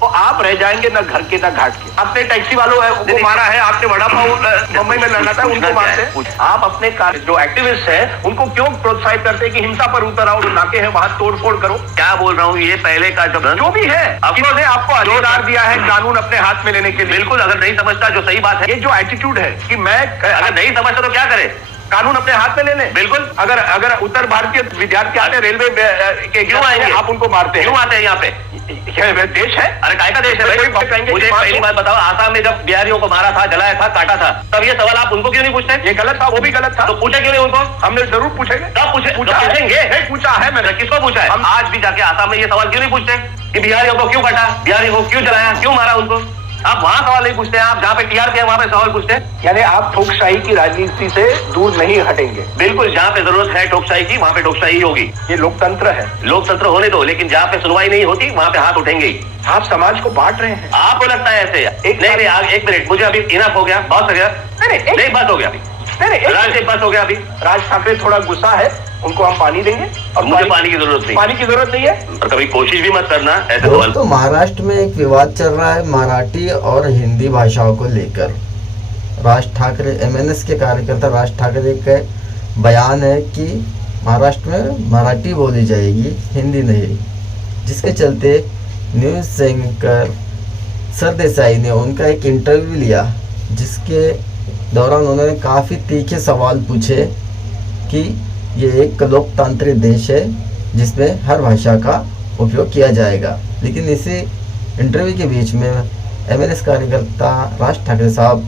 तो आप रह जाएंगे न घर के न घाट के। आपने टैक्सी वालों को मारा है, आपने वड़ा पाव मुंबई में लड़ा था, उनको मारते हैं। आप अपने जो एक्टिविस्ट हैं उनको क्यों प्रोत्साहित करते हैं कि हिंसा पर उतर आओ, नाके हैं वहां तोड़ फोड़ करो? क्या बोल रहा हूँ, ये पहले का जो भी है, इन्होंने आपको अधिकार दिया है कानून अपने हाथ में लेने के लिए। बिल्कुल, अगर नहीं समझता जो सही बात है, ये जो एटीट्यूड है कि मैं अगर नहीं समझता तो क्या करे, कानून अपने हाथ में ले लें। बिल्कुल, अगर उत्तर भारतीय विद्यार्थी आते हैं रेलवे के, क्यों आएंगे? आप उनको मारते हैं, क्यों आते हैं यहाँ पे? देश है, अरे काय का देश है भाई? मुझे पहली बात बताओ, आसाम में जब बिहारियों को मारा था, जलाया था, काटा था, तब ये सवाल आप उनको क्यों नहीं पूछते? ये गलत था, वो भी गलत था, तो पूछे क्यों नहीं उनको? हमने जरूर पूछेंगे। कब पूछेंगे? पूछा है मैंने। किसको पूछा है? हम आज भी जाके आसाम में ये सवाल क्यों नहीं पूछते कि बिहारियों को क्यों काटा, बिहारियों को क्यों जलाया, क्यों मारा उनको? आप वहां सवाल नहीं पूछते हैं, आप जहाँ पे टीआरपी है वहां पे सवाल पूछते हैं। यानी आप ठोकशाही की राजनीति से दूर नहीं हटेंगे। बिल्कुल, जहाँ पे जरूरत है ठोकशाही की, वहाँ पे ठोकशाही होगी। ये लोकतंत्र है, लोकतंत्र होने दो, लेकिन जहाँ पे सुनवाई नहीं होती वहाँ पे हाथ उठेंगे ही। आप समाज को बांट रहे हैं। आपको लगता है ऐसे? एक मिनट, मुझे अभी इनफ हो गया, बहुत हो गया, नहीं बस हो गया अभी, राज बस हो गया अभी। राज ठाकरे थोड़ा गुस्सा है, उनको हम पानी देंगे, और मुझे पानी की जरूरत नहीं, पानी की जरूरत नहीं है, और कभी कोशिश भी मत करना ऐसे सवाल। तो महाराष्ट्र में एक विवाद चल रहा है मराठी और हिंदी भाषाओं को लेकर। राज ठाकरे, एमएनएस के कार्यकर्ता राज ठाकरे का बयान है कि महाराष्ट्र में मराठी बोली जाएगी, हिंदी नहीं, जिसके चलते न्यूज़ एंकर सरदेसाई ने उनका एक इंटरव्यू लिया, जिसके दौरान उन्होंने काफ़ी तीखे सवाल पूछे कि ये एक लोकतांत्रिक देश है जिसमें हर भाषा का उपयोग किया जाएगा। लेकिन इसी इंटरव्यू के बीच में एमएनएस कार्यकर्ता राज ठाकरे साहब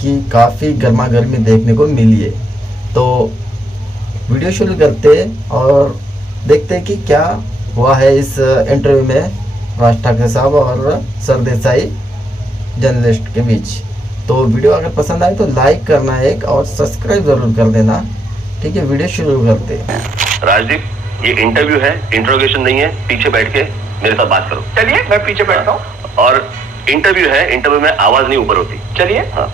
की काफ़ी गर्मागर्मी देखने को मिली है। तो वीडियो शुरू करते और देखते हैं कि क्या हुआ है इस इंटरव्यू में राज ठाकरे साहब और सरदेसाई जर्नलिस्ट के बीच। तो वीडियो अगर पसंद आए तो लाइक करना एक, और सब्सक्राइब जरूर कर देना। ठीक है, वीडियो शुरू करते हैं। राजदीप, ये इंटरव्यू है, इंट्रोगेशन नहीं है, पीछे बैठ के मेरे साथ बात करो। चलिए, मैं पीछे बैठता हूँ। और इंटरव्यू है, इंटरव्यू में आवाज नहीं ऊपर होती। चलिए, हाँ,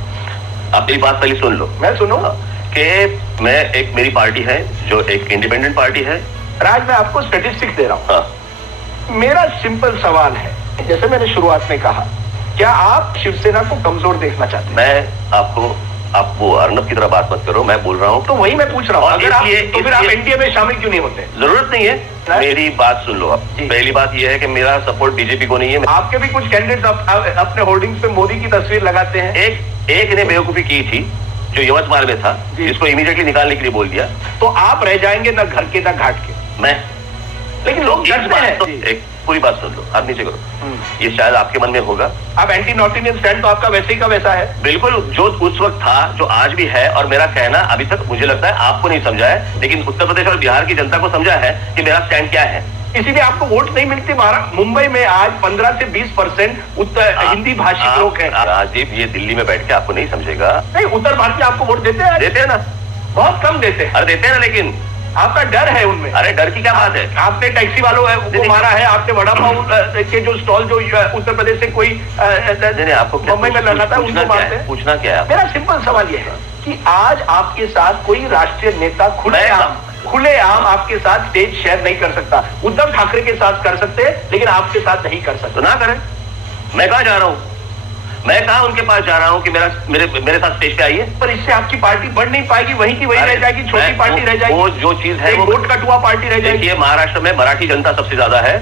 आप मेरी बात पहले सुन लो। मैं सुनूंगा कि मेरी पार्टी है जो एक इंडिपेंडेंट पार्टी है। राज, मैं आपको स्टेटिस्टिक्स दे रहा हूँ। हाँ। मेरा सिंपल सवाल है, जैसे मैंने शुरुआत में कहा, क्या आप शिवसेना को कमजोर देखना चाहते हैं? मैं आप वो अर्नब की तरह बात मत करो, मैं बोल रहा हूँ, तो वही मैं पूछ रहा हूँ। अगर आप तो फिर आप एनडीए में शामिल क्यों नहीं होते? जरूरत नहीं है। मेरी बात सुन लो आप। पहली बात यह है कि मेरा सपोर्ट बीजेपी को नहीं है। आपके भी कुछ कैंडिडेट अपने होर्डिंग्स पे मोदी की तस्वीर लगाते हैं। एक ने बेवकूफी की थी जो यवतमाल में था, जिसको इमीडिएटली निकालने के लिए बोल दिया। तो आप रह जाएंगे न घर के न घाट के। मैं, लेकिन लोग डरते हैं। एक पूरी बात सुन लो, आप नीचे करो। ये शायद आपके मन में होगा। अब एंटी नॉर्थ इंडियन स्टैंड तो आपका वैसे ही का वैसा है। बिल्कुल, जो उस वक्त था, जो आज भी है, और मेरा कहना अभी तक मुझे लगता है आपको नहीं समझा है, लेकिन उत्तर प्रदेश और बिहार की जनता को समझा है कि मेरा स्टैंड क्या है। इसीलिए आपको वोट नहीं मिलती। मुंबई में आज 15 से 20% हिंदी भाषी लोग हैं। राजीव, ये दिल्ली में बैठ के आपको नहीं समझेगा। नहीं, उत्तर भारतीय आपको वोट देते हैं ना, बहुत कम देते हैं। अरे देते हैं ना, लेकिन आपका डर है उनमें। अरे डर की क्या बात है? आपने टैक्सी वालों को मारा है, आपने वड़ा पाव के जो स्टॉल जो उत्तर प्रदेश से कोई आपको मुंबई में लगा था, उनको मारते हैं। पूछना क्या है? मेरा सिंपल सवाल यह है कि आज आपके साथ कोई राष्ट्रीय नेता खुलेआम आपके साथ स्टेज शेयर नहीं कर सकता। उद्धव ठाकरे के साथ कर सकते हैं, लेकिन आपके साथ नहीं कर सकते। ना करें। मैं कहाँ जा रहा हूँ? मैं कहा उनके पास जा रहा हूँ कि मेरे साथ स्टेज पे आइए, पर इससे आपकी पार्टी बढ़ नहीं पाएगी, वहीं की वहीं रह जाएगी, छोटी पार्टी रह जाएगी। वो जो चीज है वो वोट कटुआ पार्टी रह जाएगी। ये महाराष्ट्र में मराठी जनता सबसे ज्यादा है,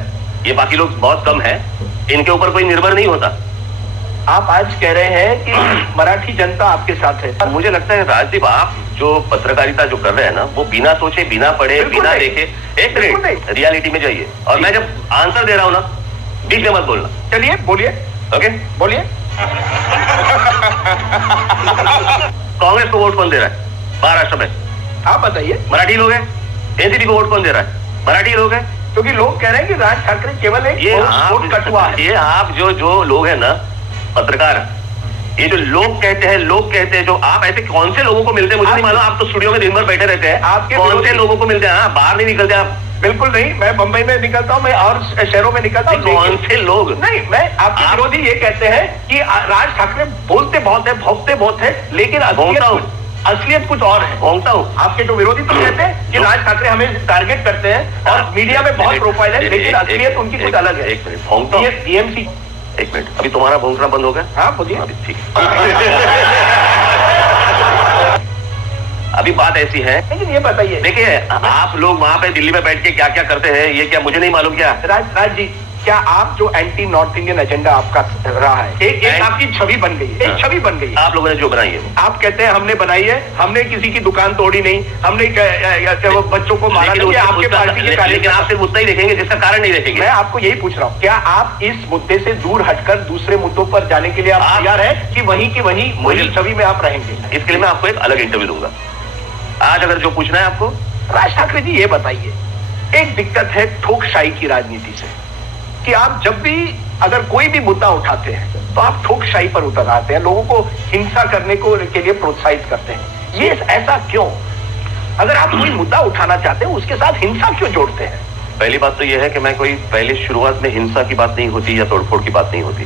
ये बाकी लोग बहुत कम है, इनके ऊपर कोई निर्भर नहीं होता। आप आज कह रहे हैं कि मराठी जनता आपके साथ है। मुझे लगता है राजदीप, आप जो पत्रकारिता जो कर रहे हैं ना, वो बिना सोचे, बिना पढ़े, बिना देखे, एक मिनट रियलिटी में जाइए। और मैं जब आंसर दे रहा हूँ ना, बीच में मत बोलना। चलिए, बोलिए। ओके, बोलिए। कांग्रेस को वोट कौन दे रहा है महाराष्ट्र में? आप बताइए। मराठी लोग हैं। एनसीपी को वोट कौन दे रहा है? मराठी लोग हैं। क्योंकि लोग कह रहे हैं कि राज ठाकरे केवल एक वोट कटुआ है। ये आप जो लोग हैं ना, पत्रकार, ये जो लोग कहते हैं, जो आप ऐसे कौन से लोगों को मिलते हैं मुझे नहीं मालूम। आप तो स्टूडियो में दिन भर बैठे रहते हैं। आपके कौन से लोगों को मिलते हैं? बाहर नहीं निकलते आप? बिल्कुल नहीं, मैं बंबई में निकलता हूँ, मैं और शहरों में निकलता हूँ। कौन से लोग? नहीं, मैं आपके विरोधी ये कहते हैं कि राज ठाकरे बोलते बहुत है, भौंकते बहुत है, लेकिन असलियत कुछ और है। भौंकता हूँ? आपके जो विरोधी तो कहते हैं कि राज ठाकरे हमें टारगेट करते हैं और मीडिया में बहुत प्रोफाइल है, लेकिन असलियत उनकी कुछ अलग है। एक मिनट, भौंकता हूँ? टीएमसी एक मिनट, अभी तुम्हारा भौंकना बंद हो गया? हाँ बोलिए। अभी ठीक अभी बात ऐसी है, लेकिन ये बताइए, देखिए आप लोग वहां पे दिल्ली में बैठ के क्या क्या करते हैं ये क्या मुझे नहीं मालूम क्या? राज जी, क्या आप जो एंटी नॉर्थ इंडियन एजेंडा आपका रहा है, एक आपकी छवि बन गई है, एक छवि बन गई है। आप लोगों ने जो बनाई है आप कहते हैं हमने बनाई है, हमने किसी की दुकान तोड़ी नहीं, हमने बच्चों को मारा नहीं, आपके पार्टी के कार्य। लेकिन आप सिर्फ उतना ही देखेंगे जिसका कारण नहीं देखेंगे। मैं आपको यही पूछ रहा हूँ, क्या आप इस मुद्दे से दूर हटकर दूसरे मुद्दों पर जाने के लिए आप तैयार है कि वहीं की वही छवि में आप रहेंगे? इसके लिए मैं आपको एक अलग इंटरव्यू दूंगा। आज अगर जो पूछना है आपको। राज ठाकरे जी ये बताइए, एक दिक्कत है ठोकशाही की राजनीति से कि आप जब भी अगर कोई भी मुद्दा उठाते हैं तो आप ठोकशाही पर उतर आते हैं, लोगों को हिंसा करने के लिए प्रोत्साहित करते हैं। ये ऐसा क्यों? अगर आप कोई मुद्दा उठाना चाहते हैं उसके साथ हिंसा क्यों जोड़ते हैं? पहली बात तो यह है कि मैं कोई पहले शुरुआत में हिंसा की बात नहीं होती या तोड़फोड़ की बात नहीं होती।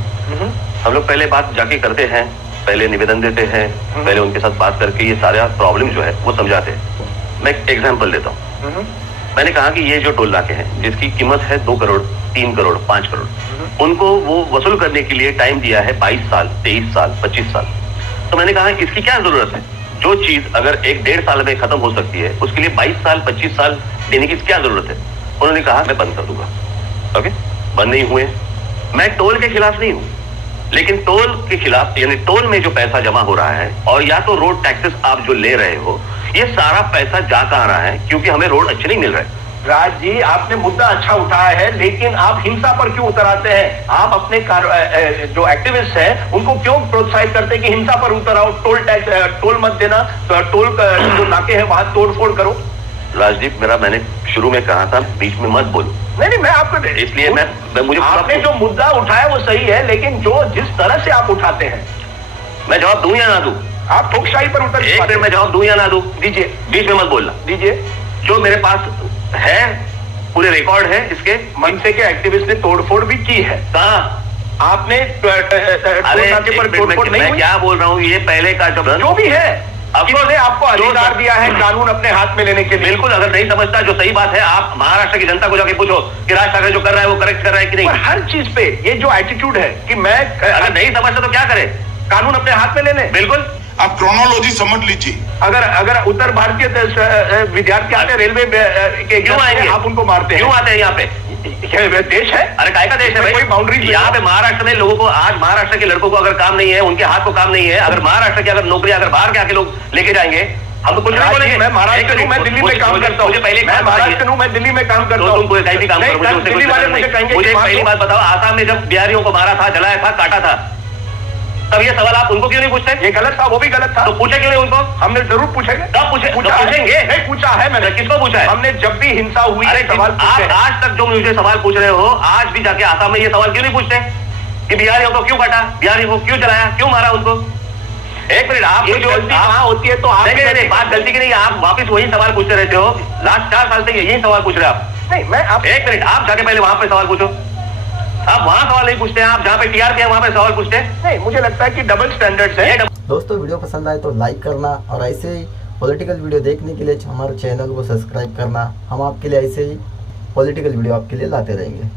हम लोग पहले बात जाके करते हैं, पहले निवेदन देते हैं, पहले उनके साथ बात करके ये सारा प्रॉब्लम जो है वो समझाते हैं। मैं एक एग्जांपल देता हूँ। मैंने कहा कि ये जो टोल नाके हैं जिसकी कीमत है 2 करोड़, 3 करोड़, 5 करोड़, उनको वो वसूल करने के लिए टाइम दिया है 22 साल, 23 साल, 25 साल। तो मैंने कहा इसकी क्या जरूरत है? जो चीज अगर 1-1.5 साल में खत्म हो सकती है उसके लिए 22 साल, 25 साल देने की क्या जरूरत है? उन्होंने कहा मैं बंद कर दूंगा। ओके, बंद नहीं हुए। मैं टोल के खिलाफ नहीं हूं, लेकिन टोल के खिलाफ यानी टोल में जो पैसा जमा हो रहा है और या तो रोड टैक्सेस आप जो ले रहे हो, ये सारा पैसा जा कहां रहा है? क्योंकि हमें रोड अच्छे नहीं मिल रहे। राज जी, आपने मुद्दा अच्छा उठाया है, लेकिन आप हिंसा पर क्यों उतर आते हैं? आप अपने जो एक्टिविस्ट हैं उनको क्यों प्रोत्साहित करते हैं कि हिंसा पर उतर आओ, टोल मत देना, टोल जो नाके हैं वहां तोड़फोड़ करो? राजदीप, मैंने शुरू में कहा था बीच में मत बोलो। नहीं, मैं आपको इसलिए मैं मुझे आपने जो मुद्दा उठाया वो सही है, लेकिन जो जिस तरह से आप उठाते हैं, मैं जवाब दूं या ना दूं? आप ठोकशाही पर उतर। एक मिनट, मैं जवाब दूं या ना दूं? दीजिए। बीच में मत बोलना। दीजिए। जो मेरे पास है पूरे रिकॉर्ड है इसके, मनसे के एक्टिविस्ट ने तोड़फोड़ भी की है। कहां? आपने तोड़फोड़ नहीं? मैं क्या बोल रहा हूँ, ये पहले का जो भी है किसने आपको अधिकार दिया है कानून अपने हाथ में लेने के लिए? बिल्कुल, अगर नहीं समझता जो सही बात है आप महाराष्ट्र की जनता को जाके पूछो कि राज ठाकरे जो कर रहा है वो करेक्ट कर रहा है कि नहीं। हर चीज पे ये जो एटीट्यूड है कि मैं अगर नहीं समझता तो क्या करे? कानून अपने हाथ में ले लें। बिल्कुल, आप क्रोनोलॉजी समझ लीजिए। अगर उत्तर भारतीय विद्यार्थी आते रेलवे के, क्यों आएंगे? आप उनको मारते हैं, क्यों आते हैं यहाँ पे? देश है? अरे काय का देश है भाई? कोई बाउंड्री यहाँ पे महाराष्ट्र में लोगों को, आज महाराष्ट्र के लड़कों को अगर काम नहीं है, उनके हाथ को काम नहीं है, अगर महाराष्ट्र की अगर नौकरी अगर बाहर के आके लोग लेके जाएंगे, हम तो कुछ नहीं बोलेंगे। मैं महाराष्ट्र हूँ, मैं दिल्ली में काम करता हूँ। पहले मैं महाराष्ट्र हूँ, मैं दिल्ली में काम करता हूँ। तुम कहीं भी काम करो, दिल्ली वाले मुझे कहेंगे। मुझे पहली बात बताओ, आसाम में जब बिहारियों को मारा था, जलाया था, काटा था, तब ये सवाल आप उनको क्यों नहीं पूछते? ये गलत था, वो भी गलत था। तो पूछे क्यों नहीं उनको? हमने जरूर पूछेंगे। कब पूछेंगे? नहीं पूछा है मैंने। किसको पूछा है? हमने जब भी हिंसा हुई है सवाल पूछे हैं। आज तक जो मुझे सवाल पूछ रहे हो, आज भी जाके आसाम में ये सवाल क्यों नहीं पूछते कि बिहारियों को क्यों काटा, बिहारियों को क्यों जलाया, क्यों मारा उनको? एक मिनट, आप जो गलती कहाँ होती है तो आप नहीं, बात गलती की नहीं, आप वापिस वही सवाल पूछते रहते हो। लास्ट 4 साल से यही सवाल पूछ रहे आप। नहीं, मैं आप एक मिनट, आप जाके पहले वहां पे सवाल पूछो। आप वहां सवाल नहीं पूछते हैं, आप जहाँ पे टीआरपी है वहां पे सवाल पूछते हैं। नहीं, मुझे लगता है कि डबल स्टैंडर्ड्स है। दोस्तों, वीडियो पसंद आए तो लाइक करना और ऐसे ही पॉलिटिकल वीडियो देखने के लिए हमारे चैनल को सब्सक्राइब करना। हम आपके लिए ऐसे ही पॉलिटिकल वीडियो आपके लिए लाते रहेंगे।